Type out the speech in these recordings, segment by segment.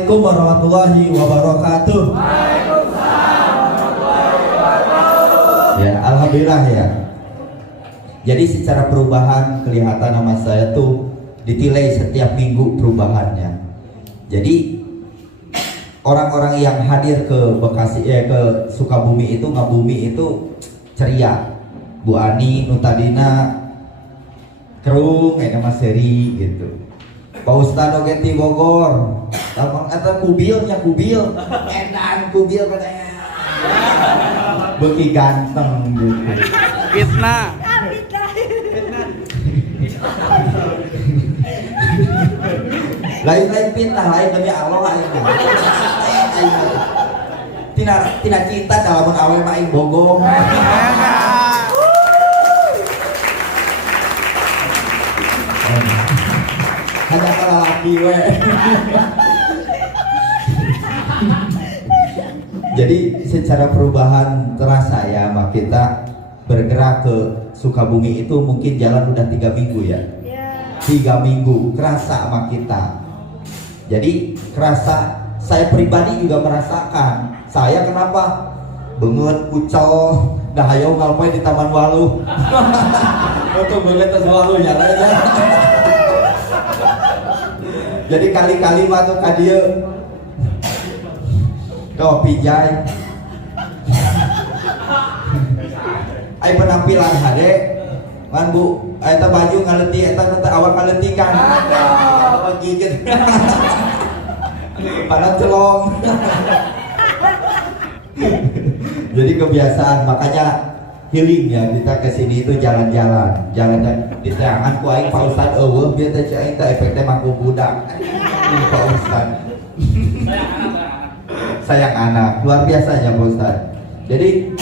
Assalamualaikum warahmatullahi wabarakatuh. Ya, alhamdulillah ya. Jadi secara perubahan kelihatan nama saya tuh ditilai setiap minggu perubahannya. Jadi orang-orang yang hadir ke Bekasi ke Sukabumi itu ngabumi itu ceria. Bu Ani Nutadina kerung kayak Mas Seri gitu. Pak Ustadz oge ti Bogor. Tampang eta kubilnya kubil. Edan kubil katanya. Beki ganteng gitu. Fitnah. Lain-lain fitnah lain demi Allah lain. Tina cinta dalam awe mah aing bogong. Hanya kalau laki we. Jadi secara perubahan terasa ya, mak kita bergerak ke Sukabumi itu mungkin jalan udah 3 minggu ya. 3 minggu kerasa sama kita. Jadi kerasa, saya pribadi juga merasakan. Saya kenapa? Benget, kucel, dah hayo ngalpoy di Taman Walu. Untuk benget tas Walu ya aja. Jadi kali-kali mah tuh ka dieu. Tuh pijay. Ai penampilan hade. Man Bu, eta baju ngaleuti eta awak ngaleuti kan. Gigit. Padahal celong. Jadi kebiasaan, makanya healing ya, kita kesini itu jalan-jalan di terangan ku aing Pak Ustad eueuh bieu teh aing teh efeknya mangku budak. Pak Ustad. Sayang anak, luar biasa ya Pak Ustad. Jadi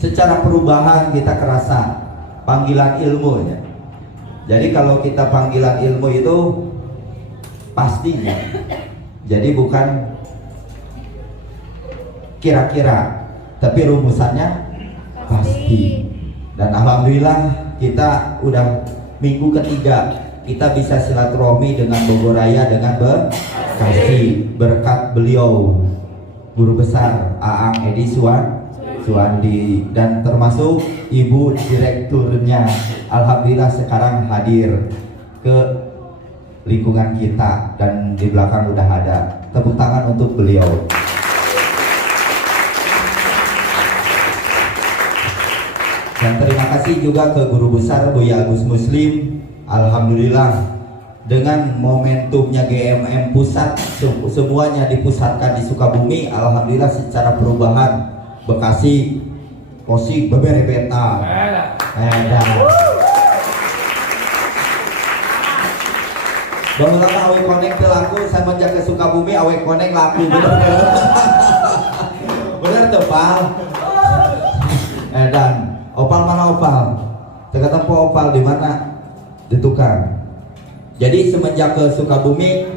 secara perubahan kita kerasa panggilan ilmu ya. Jadi kalau kita panggilan ilmu itu pastinya. Jadi bukan kira-kira, tapi rumusannya pasti. Dan alhamdulillah kita udah minggu ketiga kita bisa silaturahmi dengan Bogor Raya dengan Bekasi berkat beliau guru besar Aang Edi Suwandi dan termasuk ibu direkturnya. Alhamdulillah sekarang hadir ke lingkungan kita dan di belakang udah ada. Tepuk tangan untuk beliau. Dan terima kasih juga ke guru besar Buya Agus Muslim. Alhamdulillah dengan momentumnya GMM pusat, semuanya dipusatkan di Sukabumi. Alhamdulillah secara perubahan Bekasi Kosi beberebeta. Bangun lama awe konek laku, saya menjak ke Sukabumi awe konek laku. Bener tuh Pak. Dan opal mana opal? Teka tempo opal di mana? Di tukang. Jadi semenjak ke Sukabumi,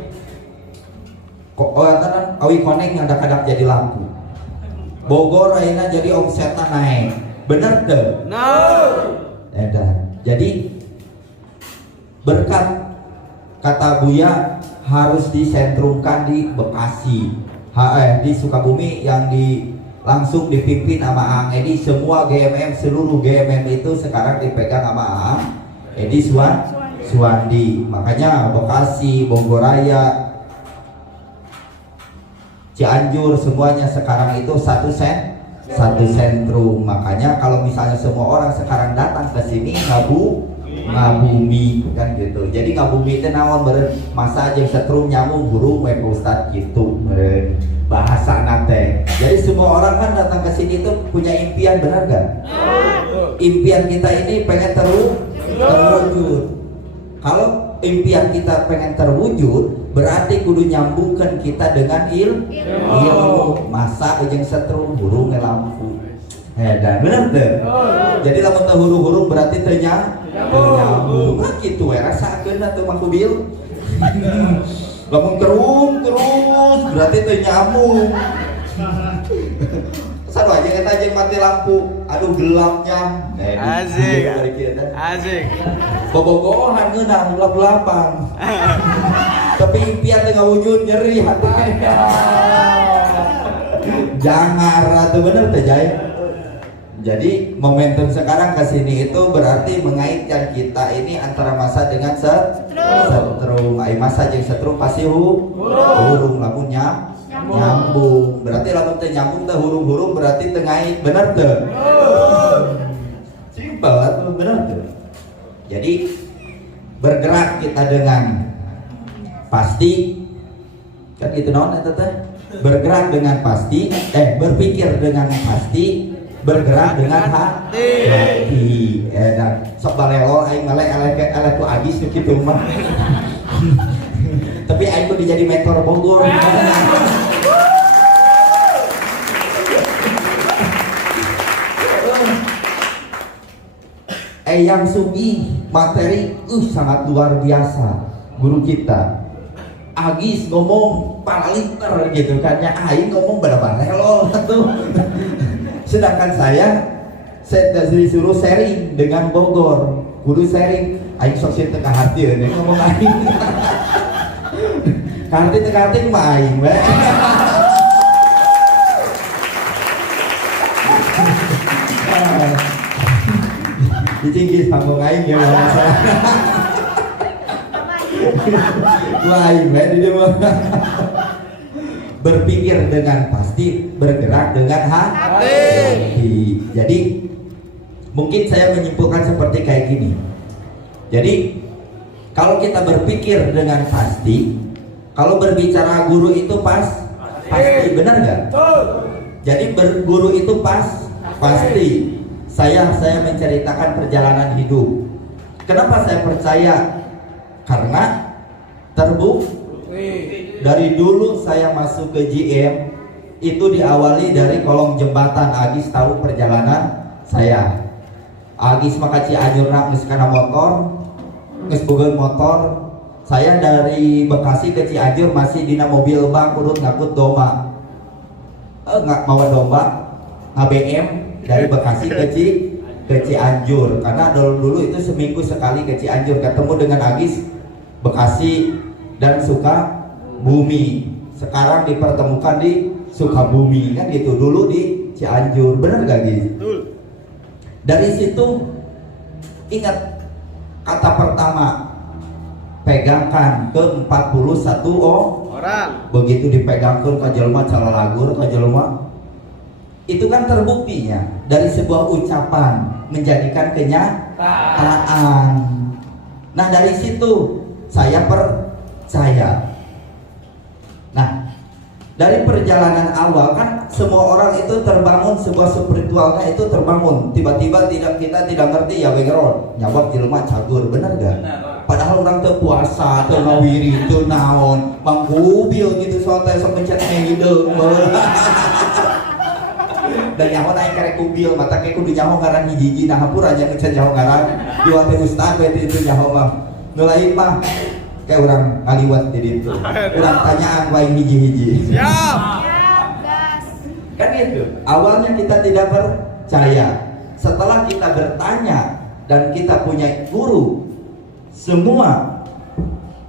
awi konek ngadak-ngadak jadi lampu. Bogor ayeuna jadi omsetna naik. Bener tuh? No. Jadi berkat kata Buya harus disentrumkan di Bekasi, di Sukabumi yang langsung dipimpin sama Aang Edi. Semua GMM, seluruh GMM itu sekarang dipegang sama Aang Edi Suwandi. Makanya Bekasi, Bogor Raya, Cianjur semuanya sekarang itu satu sentrum. Makanya kalau misalnya semua orang sekarang datang ke sini ngabumi kan gitu. Jadi ngabumi itu naon beren masa aja setrum nyamuk burung we Ustad gitu beren bahasa nate. Jadi semua orang kan datang ke sini tuh punya impian, benar gak? Impian kita ini pengen terwujud. Kalau impian kita pengen terwujud berarti kudu nyambungkan kita dengan ilmu. Masa ujung setrum burung lampu. Dan bener deh. Jadi lamun teu huru-huru berarti teu nyambung. Nah kitu we rasakeun atuh Mang Kubil. Lamun terus berarti teu nyambung. Satu aja kita aja mati lampu. Aduh gelapnya. Asik. Bobogohan ngeunang gelap-gelapan. Tapi impian tengah wujud nyeri hati. Jangan ratu bener teh Jai. Jadi momentum sekarang ke sini itu berarti mengaitkan kita ini antara masa dengan setrum. Ai masa jeung setrum pasti hurung lamun nyambung. Berarti lamun teh nyambung teh hurung-hurung berarti tengait bener teh. Simpel atuh bener teh. Jadi bergerak kita dengan pasti kan itu naon eta teh? Bergerak dengan pasti, berpikir dengan pasti, bergerak dengan hati. Dan sok balelo aing ngalek ku Agis kitu mah. Tapi aing kudu jadi mentor Bogor. Yang Sugi materi sangat luar biasa guru kita. Agis ngomong paraliter gitu kan ya, aing ngomong bener-bener tuh. Sedangkan saya disuruh sharing dengan Bogor, guru sharing, aing sok sieun teu kahartieun ngomong aing. Kaharti mah aing we. Dicinggis sambung aing ya masalah. Wah, berpikir dengan pasti, bergerak dengan hati. Jadi mungkin saya menyimpulkan seperti kayak gini. Jadi kalau kita berpikir dengan pasti, kalau berbicara guru itu pasti, benar nggak? Jadi berguru itu pasti. Saya menceritakan perjalanan hidup. Kenapa saya percaya? Karena terbukti dari dulu saya masuk ke GM itu diawali dari kolong jembatan. Agis tahu perjalanan saya. Agis maka Cianjur geus kana motor, geus boga motor. Saya dari Bekasi ke Cianjur masih dina mobil bak urut ngakut domba. Nggak bawa domba, BM dari Bekasi ke Cianjur. Karena dulu itu seminggu sekali ke Cianjur ketemu dengan Agis Bekasi dan Sukabumi. Sekarang dipertemukan di Sukabumi kan gitu. Dulu di Cianjur, benar gak gitu? Dari situ ingat kata pertama, pegangkan ke 41 orang. Begitu dipegangkan ke jelma calalagur ke jelma, itu kan terbuktinya dari sebuah ucapan menjadikan kenyataan. Nah dari situ saya percaya. Nah dari perjalanan awal kan semua orang itu terbangun, sebuah spiritualnya itu terbangun. Tiba-tiba kita tidak ngerti ya background nyawab jelema cagur, bener gak? Padahal orang teu puasa, teu ngawiri, teu naon, mangkubil gitu soalnya sok mencet hideung. Dan nyaho naik karek kubil, mata kayak kudu nyaho ngaran hiji-hiji, nah hampura aja ngecat nyaho ngaran diwati ustad berarti itu nyaho mah nulain mah kayak orang ngaliwat jadi itu orang tanyaan wae hiji-hiji. Siap gas kan itu awalnya kita tidak percaya. Setelah kita bertanya dan kita punya guru, semua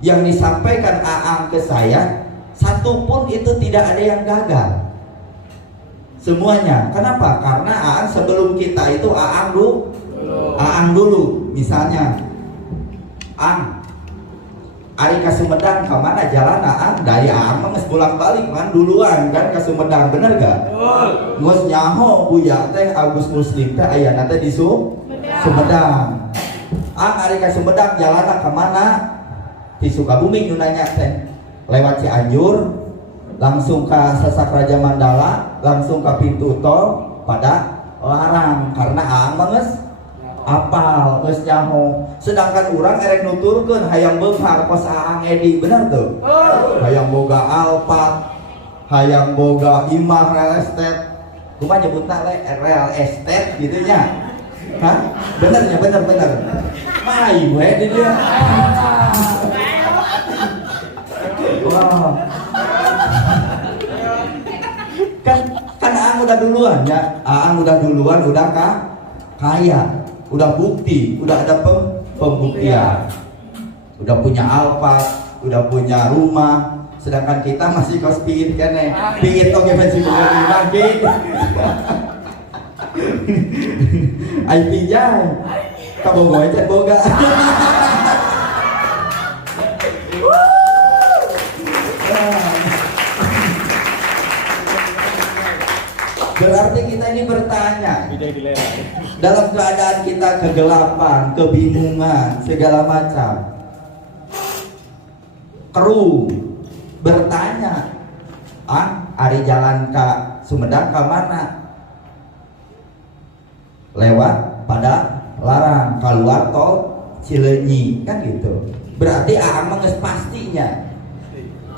yang disampaikan Aang ke saya satupun itu tidak ada yang gagal. Semuanya. Kenapa? Karena Aang sebelum kita itu Aang dulu. Misalnya Aang ari ka Sumedang ke mana jalan Aang? Dari Aang mah geus bolak-balik kan duluan kan ke Sumedang, bener gak? Geus nyaho buya teh Agus Muslim teh ayana teh di Sumedang. Aang ari ka Sumedang jalan ke mana? Di Sukabumi nanya teh. Lewat Cianjur langsung ke Sasak Raja Mandala, langsung ke pintu tol pada larang karena Aang geus apal, geus nyaho. Sedangkan urang erek nuturkeun hayang beunghar kos Aang Edi, bener tuh. Hayang boga Alphard, hayang boga Imah Real Estate. Kumaha nyebutna real estate gitu nya. Hah? Bener nya, bener. Mai we di dia. Wah. Kan Aang udah duluan ya, Aang udah duluan, udah kaya, udah bukti, udah ada pembuktian, udah punya Alphard, udah punya rumah, sedangkan kita masih kos piit kan piit oke masih punya rumah gitu. Ai pinjam kabogoh aja boga. Berarti kita ini bertanya dalam keadaan kita kegelapan, kebingungan, segala macam, keruh, bertanya, ari jalan ke Sumedang ke mana? Lewat pada larang, keluar tol Cileunyi, kan gitu. Berarti menges pastinya,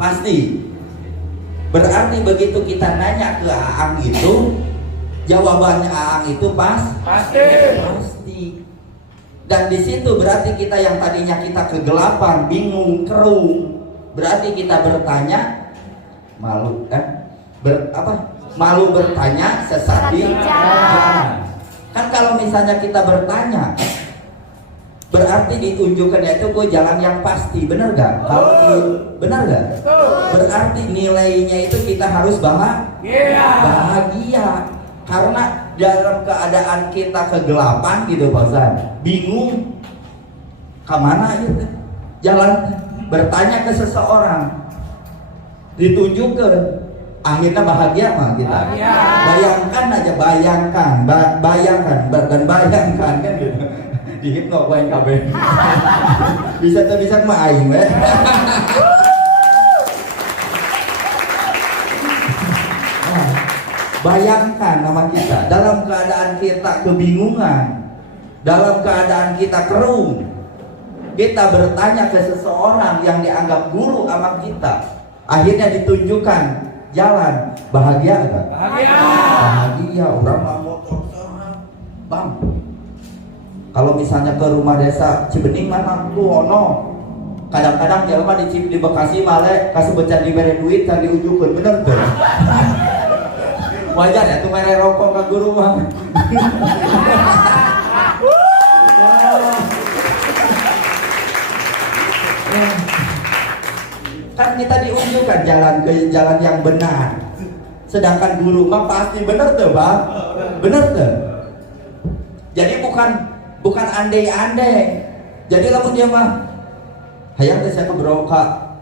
pasti. Berarti begitu kita nanya ke Aang itu, jawabannya Aang itu pasti. Dan di situ berarti kita yang tadinya kita kegelapan, bingung, keruh, berarti kita bertanya, malu kan? Malu bertanya, sesat di jalan. Kan kalau misalnya kita bertanya, berarti ditunjukkan itu gue jalan yang pasti, benar gak? Benar gak? Berarti nilainya itu kita harus bahagia. Karena dalam keadaan kita kegelapan gitu Pak Ustaz, bingung kemana gitu, jalan, bertanya ke seseorang, ditunjukkan, akhirnya bahagia mah kita. Bayangkan aja, bayangkan kan gitu. Dihipno poin kabeh. Bisa mah aing we. Bayangkan nama kita dalam keadaan kita kebingungan, dalam keadaan kita keruh, kita bertanya ke seseorang yang dianggap guru sama kita, akhirnya ditunjukkan jalan, bahagia enggak? Bahagia. Orang mau bang, kalau misalnya ke rumah desa Cibening mana tuh ono, kadang-kadang jelema di Bekasi male kasih becan diberi duit dan diunjukkan, bener tuh. Wajar ya tuh mere rokok ke guru mah. Kan kita diunjukkan jalan ke jalan yang benar. Sedangkan guru mah pasti bener tuh, Bang. Bener tuh. Jadi bukan andai-andai. Jadi lamun dia mah hayang teh saya ke Broka.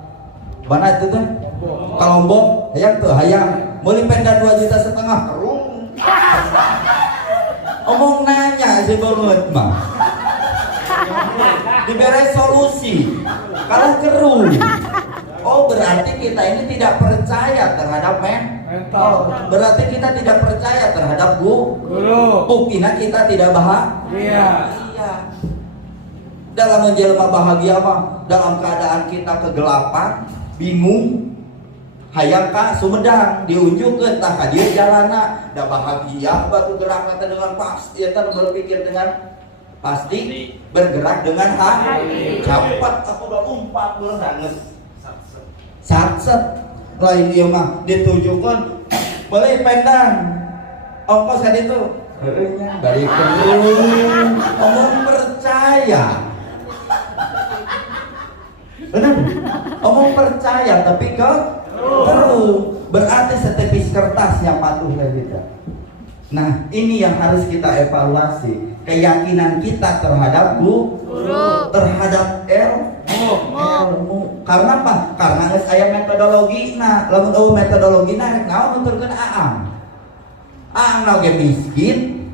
Mana itu tuh? Ka Lombok, hayang tuh, hayang. Mulai penda 2,5 juta kerung. Omong nanya sih banget mah. Diberi solusi. Kalau kerung. Oh berarti kita ini tidak percaya terhadap mental. Berarti kita tidak percaya terhadap guru. Buktinya kita tidak bahagia. Iya. Dalam menjelma bahagia mah dalam keadaan kita kegelapan, bingung, hayang ka Sumedang diunjukkeun tah ka dieu jalanna da bahagia batu gerak eta dengan pasti eta berpikir dengan pasti, bergerak dengan hati. Cepat aku udah umpat berenang satset lain dia mah ditunjukkan boleh pendang ongkos kan itu dari kerung omong percaya benar omong percaya tapi keruh berarti setepis kertas yang patuh kayak gitu. Nah ini yang harus kita evaluasi, keyakinan kita terhadap guru, terhadap ilmu. Karena apa? Karena geus aya metodologi. Nah, lamun eueuh metodologi rek naon nuturkeun Aang. Aang na oge miskin,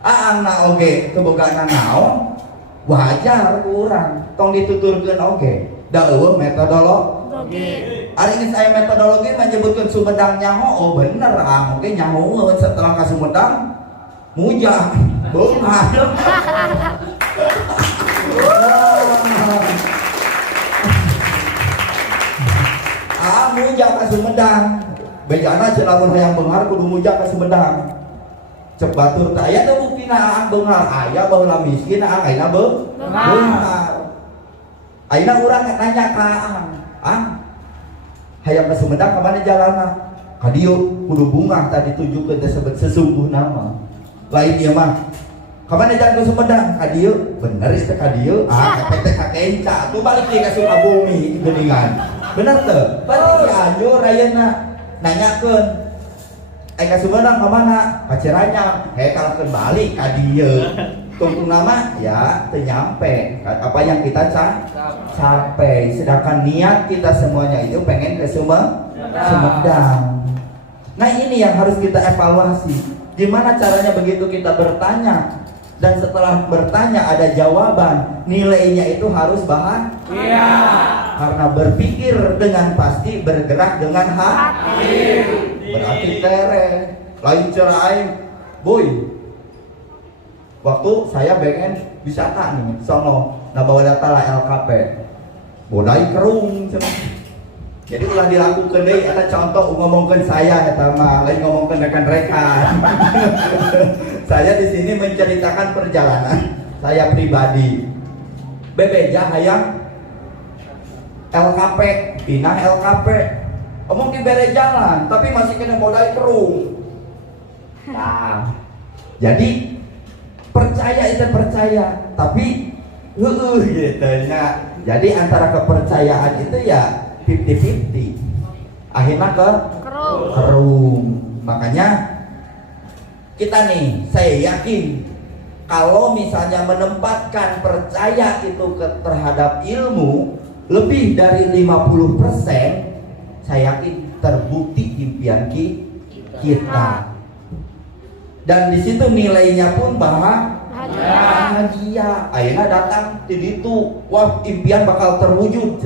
Aang na oge kebogaan naon, wajar urang tong dituturkeun oge. Da eueuh metodologi. Ari geus aya metodologi menyebutkeun Sumedang nyaho, oh bener Aang oge nyaho setelah ka Sumedang mujah. Beunghar. Mujak ke Sumedang. Bejana cenah lamun hayang beunghar kudu mujak ke Sumedang. Cek batur teh aya teh buktina Aang beunghar, aya baheula miskin Aang ayeuna beunghar. Ayeuna urang nanya ka Aang, hayang ke Sumedang ka mana jalanna? Ka dieu kudu bunga tadi tunjukkeun teh sesungguhna mah. Lain ieu mah Kamana jalan ke Sumedang kadieu bener istri kadieu PT Kakenca tuh balik di ka Sukabumi geuningan bener teu balik di Anjur ayeuna nanyakeun ka Sumedang kamana ka Ciranyang kalahkeun balik ka dieu tungtung nama ya teu nyampe apa yang kita capek sedangkan niat kita semuanya itu pengen ke Sumedang. Nah ini yang harus kita evaluasi gimana caranya begitu kita bertanya dan setelah bertanya ada jawaban, nilainya itu harus bahagia. Karena berpikir dengan pasti, bergerak dengan hati. Berarti tere, lain cerai, boy. Waktu saya pengen wisata nih, sono, nabawa data lah LKP, bodai kerung. Jadi ulah dilakukan deh, ada contoh ngomongkan saya, eta mah, lain ngomongkan rekan-rekan. Saya di sini menceritakan perjalanan saya pribadi. Bebeja hayang LKP, pindah LKP. Omong dibere jalan, tapi masih kena modal kerung. Nah, jadi percaya itu percaya, tapi gitu ya. Jadi antara kepercayaan itu ya 50-50. Akhirnya ke kerung. Makanya kita nih, saya yakin kalau misalnya menempatkan percaya itu terhadap ilmu lebih dari 50%, saya yakin terbukti impian kita. Dan di situ nilainya pun bahagia. Akhirnya datang di situ, wah impian bakal terwujud.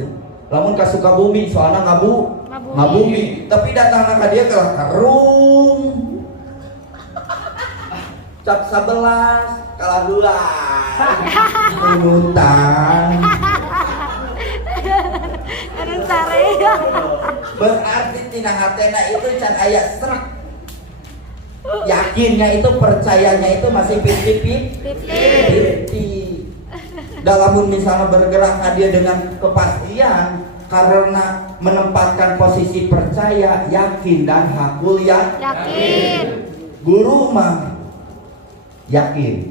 Lamun ka Sukabumi soalnya ngabumi, tapi datang ke dia ke kerung. Cap 11 kalah 2 unutan berarti tina hatena itu can aya serak yakinnya itu percayanya itu masih 50-50. Dalam misalnya bergerak dia dengan kepastian karena menempatkan posisi percaya yakin dan hakul yakin guru mah yakin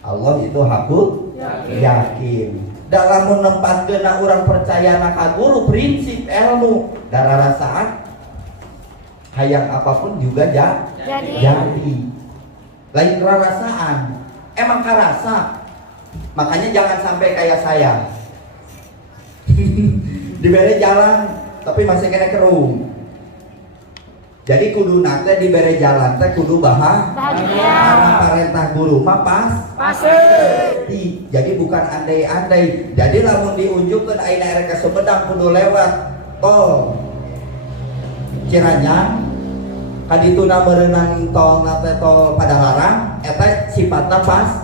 Allah itu hakul yakin dalam menempatkan orang percaya nak guru prinsip ilmu darah rasaan hayang apapun juga jadi lain kerasaan emang karasa makanya jangan sampai kayak saya diberi jalan tapi masih kena kerung. Jadi kudu nate diberi jalan teh kudu bahagia. Karena perintah guru mah pasti. Jadi bukan andai-andai. Jadi lamun diunjukkeun ayeuna erek ka Sumedang kudu lewat tol Ciranyang. Kadituna meureunang tol nate tol Padalarang eta sifatna pasti.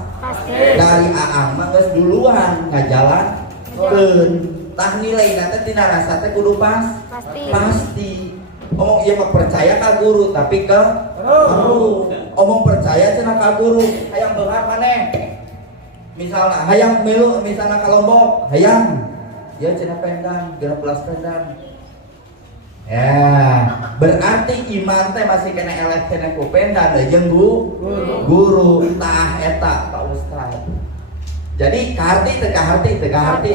Dari Aang mah geus duluan ngajalankeun. Tah nilai nate tina rasa teh kudu pasti. Omong iya mah percaya ka guru tapi ke guru. Omong percaya cenah ka guru hayang beunghar maneh. Misalnya hayang milu misalnya ka Lombok, hayang. Ya cenah pendan, 13 pendan. Ya, berarti iman teh masih kena eleh kena ku pendan jeung guru tah eta Pak Ustaz. Jadi kaharti teh kaharti.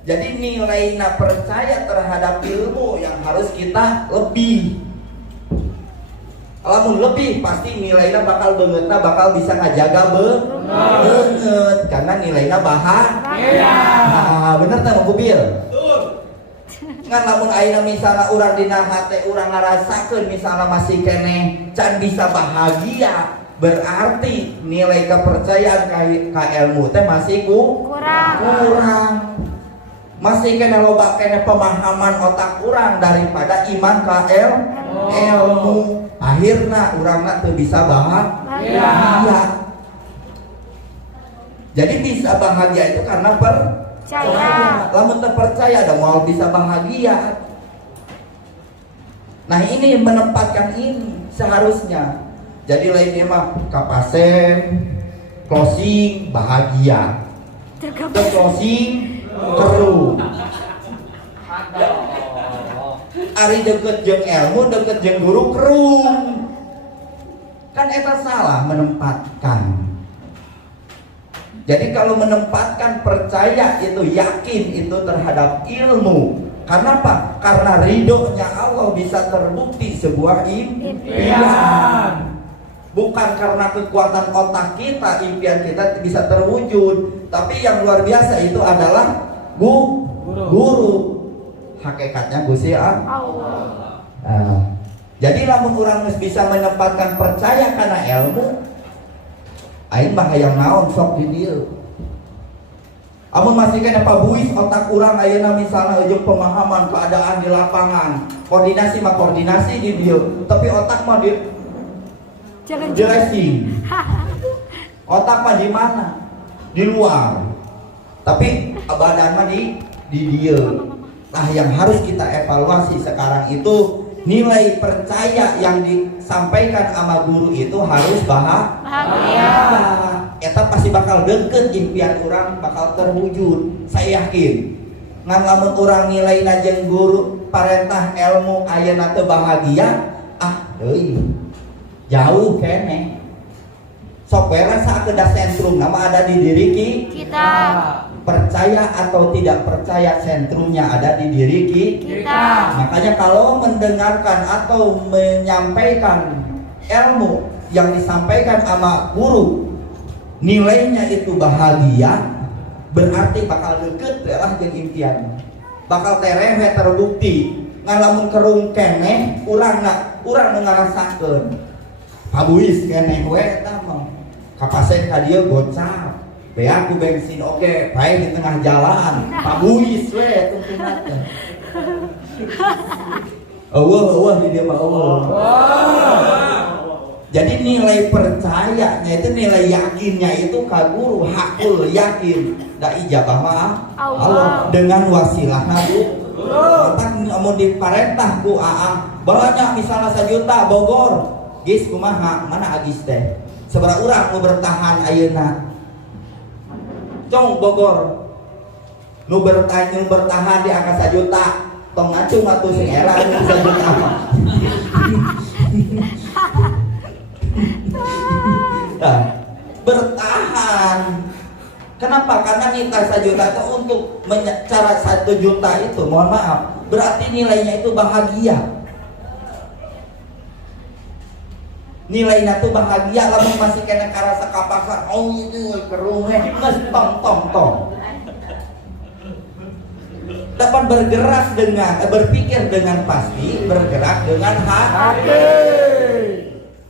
Jadi nilainya percaya terhadap ilmu yang harus kita lebih. Kalau lebih pasti nilainya bakal bangetna bakal bisa ngajaga banget karena nilainya bahagia. Nah, bener teh mobil. Ngan lamun ayeuna misalnya urang dina hate urang ngarasakeun misalnya masih keneh can bisa bahagia berarti nilai kepercayaan ka ilmu teh masih kurang. Masih kena loba kena pemahaman otak kurang daripada iman ka ilmu. Akhirna urangna teu bisa bahagia. Jadi bisa bahagia itu karena percaya. Lamun teu percaya ada mau bisa bahagia. Nah ini menempatkan ini seharusnya. Jadi lainnya mah kapasen closing bahagia. Terus closing kerung. Ari deket jeung ilmu, deket jeung guru kerung. Kan eta salah menempatkan. Jadi kalau menempatkan percaya itu yakin itu terhadap ilmu. Karena apa? Karena ridhonya Allah bisa terbukti sebuah impian. Bukan karena kekuatan otak kita impian kita bisa terwujud, tapi yang luar biasa itu adalah guru. Hakikatnya Gusti Allah. Jadi lamun orang bisa menempatkan percaya karena ilmu, aing mah hayang naon sok di dieu. Amun masih kena pabuis otak urang ayeuna misalnya ujung pemahaman keadaan di lapangan. Koordinasi mah koordinasi di dieu, tapi otak mah di jelasin. Otak mah di mana? Di luar. Tapi badan mah di dieu. Nah, yang harus kita evaluasi sekarang itu nilai percaya yang disampaikan sama guru itu harus bahagia. Eta pasti bakal deket impian orang bakal terwujud. Saya yakin. Ngan lamun orang nilai najeng guru parentah ilmu ayeuna teu bahagia, jauh kene. Sok we rasa kedah sentrum nama ada di diri kita. Percaya atau tidak percaya sentrumnya ada di diri kita. Makanya kalau mendengarkan atau menyampaikan ilmu yang disampaikan sama guru nilainya itu bahagia, berarti bakal deket lah jeung impian. Bakal terewe terbukti. Ngalamun kerung keneh urang ngarasakeun. Pabuis keneh we eta mah. Kapasen ka dieu gocap. Be aku bensin oke, bae di tengah jalan. Pabuis we tungtuna teh. Eueuh di dieu mah eueuh. Jadi nilai percayanya itu nilai yakinnya itu ka guru, hakul yakin. Da ijabah mah Allah dengan wasilah guru. Otak mau diparentah ku aang, balanya misalnya 1 juta Bogor. Geus kumaha? Mana agis teh? Sabaraha urang nu bertahan ayeuna? Cong Bogor nu bertahan di angka 1 juta tong ngacung atuh sing era 1 juta. Nah, bertahan. Kenapa? Karena kita 1 juta itu untuk cara 1 juta itu, mohon maaf, berarti nilainya itu bahagia. Nilainya itu bahagia, lamun masih kena karasa kapaksa, oh itu keruh geus tong. Dapat bergerak dengan berpikir dengan pasti, bergerak dengan hati.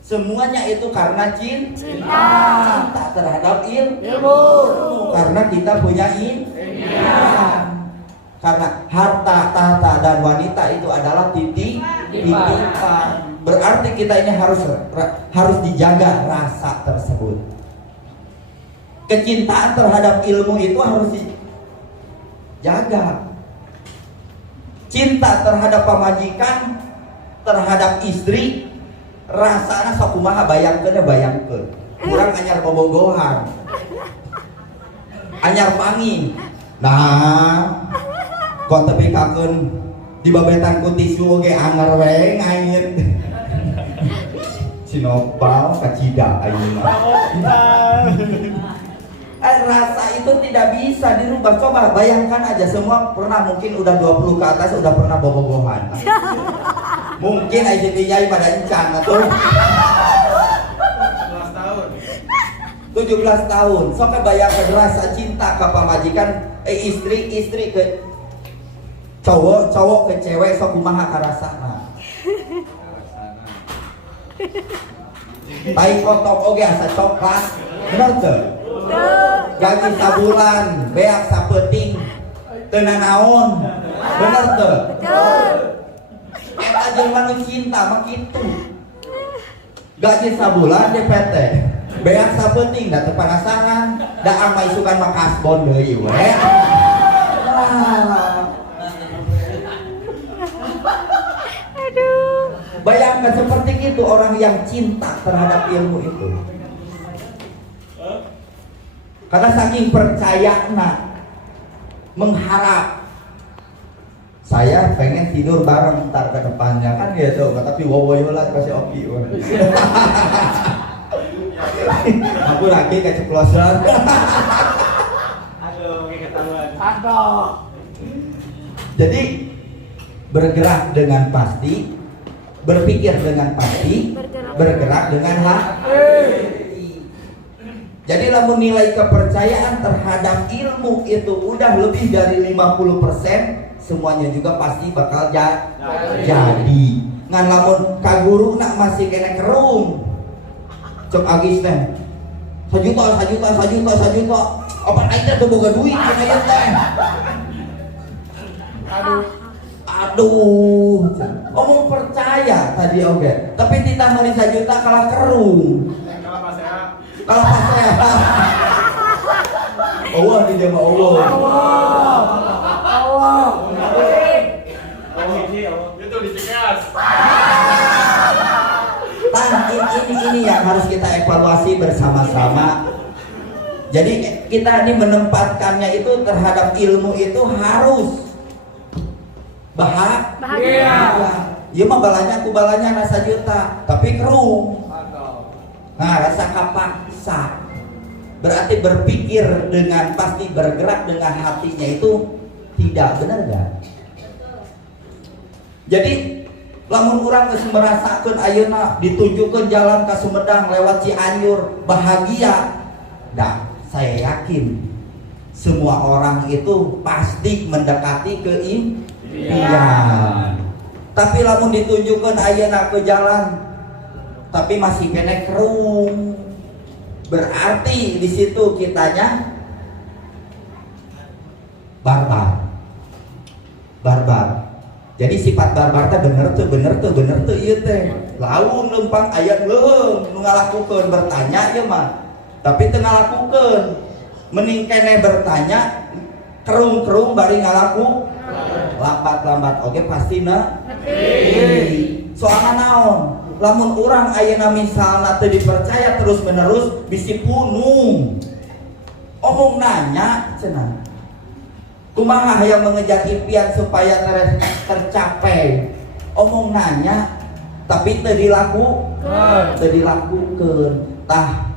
Semuanya itu karena cinta terhadap ilmu. Karena kita punya impian. Karena harta, tahta, dan wanita itu adalah titipan. Berarti kita ini harus dijaga rasa tersebut. Kecintaan terhadap ilmu itu harus dijaga. Cinta terhadap pemajikan, terhadap istri, rasana sok kumaha bayangkeun. Kurang anyar bobogohan. Anyar pangi. Nah, kok tepi kakeun dibabetan ku tisu ge anger we ngait. Sinopal kacida ayeuna. Rasa itu tidak bisa dirubah. Coba bayangkan aja, semua pernah mungkin udah 20 ke atas udah pernah bobogohan. Mungkin aja dijai pada encan atau 17 tahun. Sok bayangkan rasa cinta ke pamajikan, istri ke cowok ke cewek sok kumaha karasana. Baik otok oge asa coklat. Bener teu? Gaji sabulan, beak sapeuting teu nanaon. Bener teu? Eta jelema nu cinta mah kitu. Gaji sabulan DPT, beak sapeuting da teu panasangan, da amai sukan mah kasbon deui we. Aduh. Bayangkan seperti itu orang yang cinta terhadap ilmu itu. Karena saking percayana, mengharap Saya pengen tidur bareng ntar ke depannya kan gitu, tapi wowoyola kasih oki. Aku lagi keceplosan. Aduh, ketahuan. Aduh. Jadi bergerak dengan pasti, berpikir dengan pasti, bergerak dengan hati. Jadi lamun nilai kepercayaan terhadap ilmu itu udah lebih dari 50%, semuanya juga pasti bakal jadi. Ngan lamun kaguru nak masih kena kerung. Cok agis teh. 1 juta. Apa aja tuh boga duit kena ya teh. Aduh. Omong percaya tadi oke. Tapi ditambahin 1 juta kalah kerung. Kalah pas ya. Kalah pas ya. Allah di jama Allah. Itu dicekas. Ini yang harus kita evaluasi bersama-sama. Jadi kita ini menempatkannya itu terhadap ilmu itu harus bahagia. Ya mah balanya aku balanya rasa juta, tapi kerung. Nah, rasa kapaksa. Berarti berpikir dengan pasti, bergerak dengan hatinya itu tidak benar kan? Jadi lamun urang geus merasakeun ayeuna ditunjukkeun jalan ka Sumedang lewat Cianjur bahagia. Dah, saya yakin semua orang itu pasti mendekati keimpian. Tapi lamun ditunjukkeun ayeuna ke jalan tapi masih kena kerung, berarti di situ kitanya barbar. Jadi sifat barbar teh bener tuh ieu teh. Laun lempang aya leung nu ngalakukeun bertanya ieu mah. Tapi teu ngalakukeun. Mending keneh bertanya kerung-kerung bari ngalaku. Lambat-lambat oge pastina ngerti. Soalna naon? Lamun urang ayeuna misalna teu dipercaya terus-menerus bisi punung. Omong nanya cenah. Kumaha yang mengejar impian supaya tercapai? Omong nanya tapi teu dilakukeun. Tah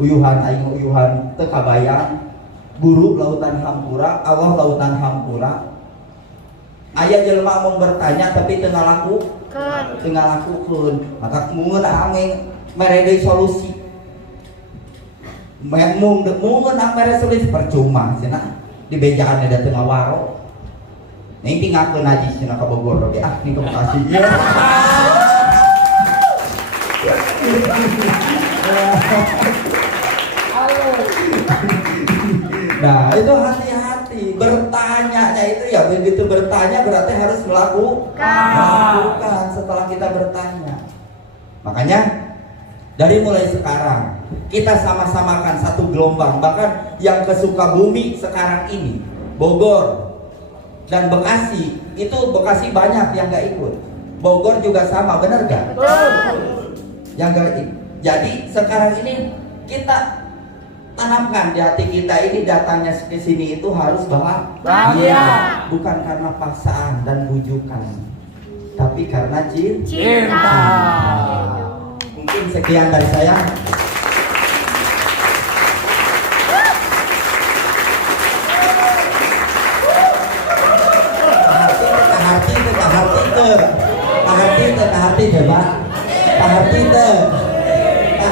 uyuhan aing uyuhan teu kabayang. Guru lautan hampura, Allah lautan hampura. Aya jelema mau bertanya tapi teu ngalakukeun. Maka mungeun ame mere deui solusi. Mungeun ame solusi percuma cenah. Di bejakan ada tengah waro. Nih tinggalkan aja cina ke Bogor oke nih ke Bekasi ya. Nah itu hati-hati bertanya itu ya begitu bertanya berarti harus melakukan setelah kita bertanya. Makanya dari mulai sekarang kita sama-samakan satu gelombang. Bahkan yang ke Sukabumi sekarang ini, Bogor dan Bekasi, itu Bekasi banyak yang gak ikut. Bogor juga sama, benar gak? Yang gak ikut. Jadi sekarang ini kita tanamkan di hati kita ini datangnya ke sini itu harus bahagia. Bukan karena paksaan dan bujukan, tapi karena cinta. Mungkin sekian dari saya.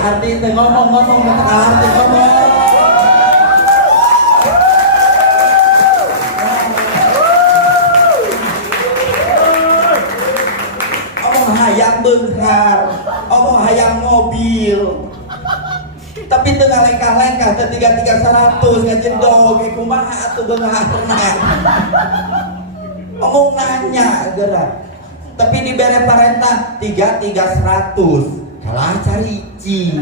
Hati ngomong hati ngomong. Omong hayang beunghar, omong hayang mobil. Tapi teu ngalengkah-lengkah teu 3300 ngajendog kumaha atuh beungarna. Omong nanya geura. Tapi dibere parentah 3300. Kalah cari ci.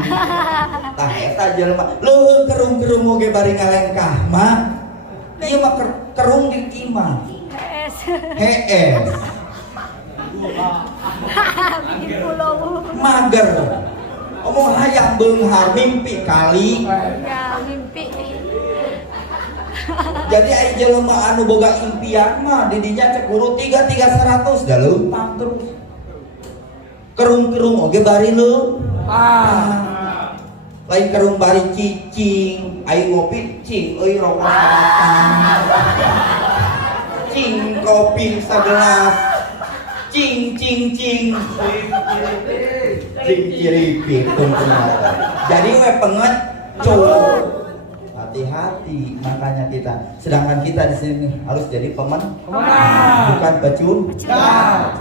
Tah eta jelema leuweung kerung-kerung oge bari ngalengkah mah. Ieu mah kerung di imah. Hees. Bikin pulau. Mager. Omong hayang beunghar mimpi kali. Ya, mimpi. Jadi ai jelema anu boga impian mah didinya cek guru 3-3-100 da leumpang terus. Kerung-kerung oge bari leumpang. Lain kerung bari cicing, ai ngopi cing euy rokok sabatang. Cing kopi sagelas. Cing cing cing. Cing ciripik jadi we pengecut. Hati-hati makanya kita. Sedangkan kita di sini harus jadi pemenang, bukan pecundang.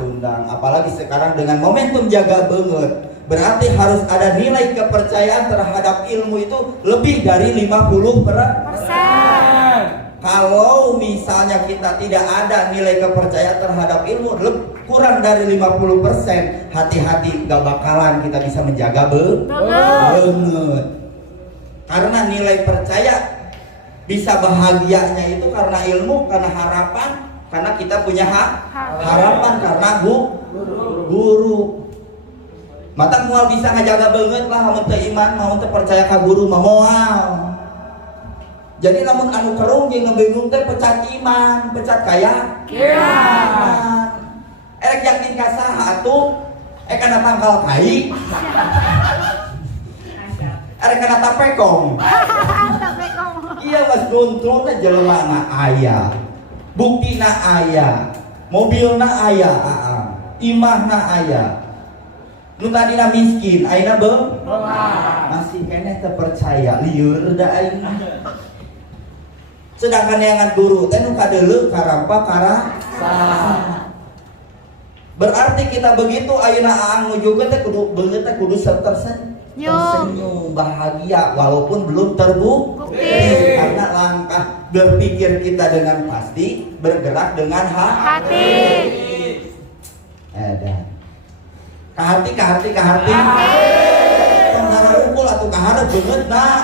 Apalagi sekarang dengan momentum jaga banget. Berarti harus ada nilai kepercayaan terhadap ilmu itu lebih dari 50%. Kalau misalnya kita tidak ada nilai kepercayaan terhadap ilmu kurang dari 50%, hati-hati gak bakalan kita bisa menjaga banget. Karena nilai percaya bisa bahagianya itu karena ilmu, karena harapan, karena kita punya harapan karena guru. Mata mual bisa ngajaga banget lah, mau teu iman, mau teu percaya ka guru mah moal. Jadi namun anu kerung jeung ngebingung teh pecat iman, pecat kaya. Erek yakin ka saha atuh? Kana tangkal kai. Erek kana tapekong. Iya was guntruna jelema aya. Buktina aya. Mobilna aya, imahna aya. Nu tadina miskin, ayeuna masih keneh teu percaya, lieur da aing. Sedangkan neangan guru teh nu kadeuleu karampa karasa. Berarti kita begitu ayeuna aang nujukeun teh kudu beungeut teh kudu tersenyum bahagia walaupun belum terbukti. Karena langkah berpikir kita dengan pasti, bergerak dengan hati. Kahati. Tong ukul atuh kaharep beungeut na.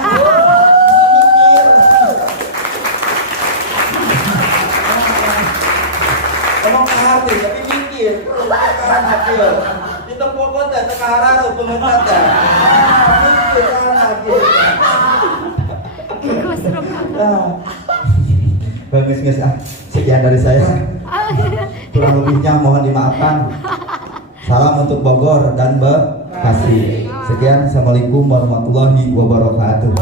Emang kahati tapi mikir, karena hati. Ditepokon teh teu kaharep beungeut teh. Mikir karena hati. Bagus. Sekian dari saya. Kurang lebihnya mohon dimaafkan. Salam untuk Bogor dan Bekasi. Sekian, assalamualaikum warahmatullahi wabarakatuh.